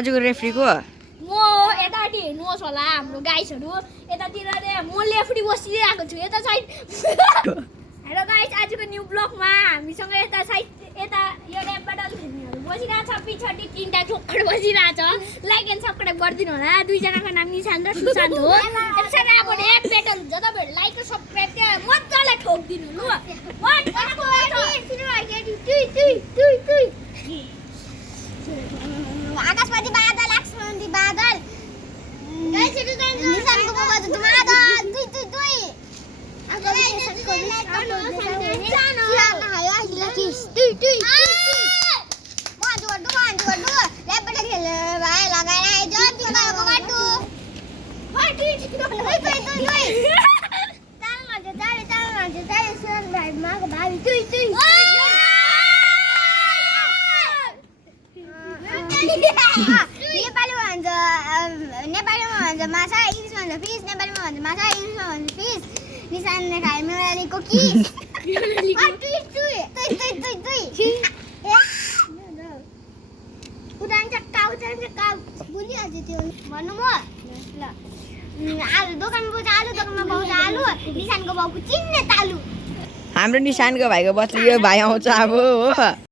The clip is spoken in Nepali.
आजको रेफ्री को म यतापट्टि हेर्नुहोस् होला हाम्रो गाइसहरू यतातिर म लेफ्टी बसिरहेको छु यता साइड हेलो गाइस आजको न्यू ब्लगमा हामीसँग यता साइड यता यो ल्याबबाट खेल्नेहरू बसिरहेको छ पछाडि तीनटा ठोक्कर बसिरहेछ लाइक एन्ड सब्सक्राइब गरिदिनु होला दुईजनाको नाम निशान्त र सुशान्त हो यसरी अब ऱ्याप ब्याटल हुन्छ तपाईँहरू लाइक र सब्सक्राइब के मजाले ठोकिदिनु ल आकाशमाथि बादल आकाशमाथि बादल निशानको बाबा त बादल दुई दुई दुई नेपालीमा भन्छ माछा इङ्ग्लिसमा भन्छ फिस नेपालीमा भन्छ माछा इङ्ग्लिसमा भन्छ फिस निशानले खाए मेलालीको किस उदान चक्का भुलिहाल्छ त्यो भन्नु म ल आलु दोकानमा पाउँछ आलु दोकानमा पाउँछ आलु निशानको बाउको चिन्ने तालु हाम्रो निशानको भाइको बदली यो भाइ आउँछ अब हो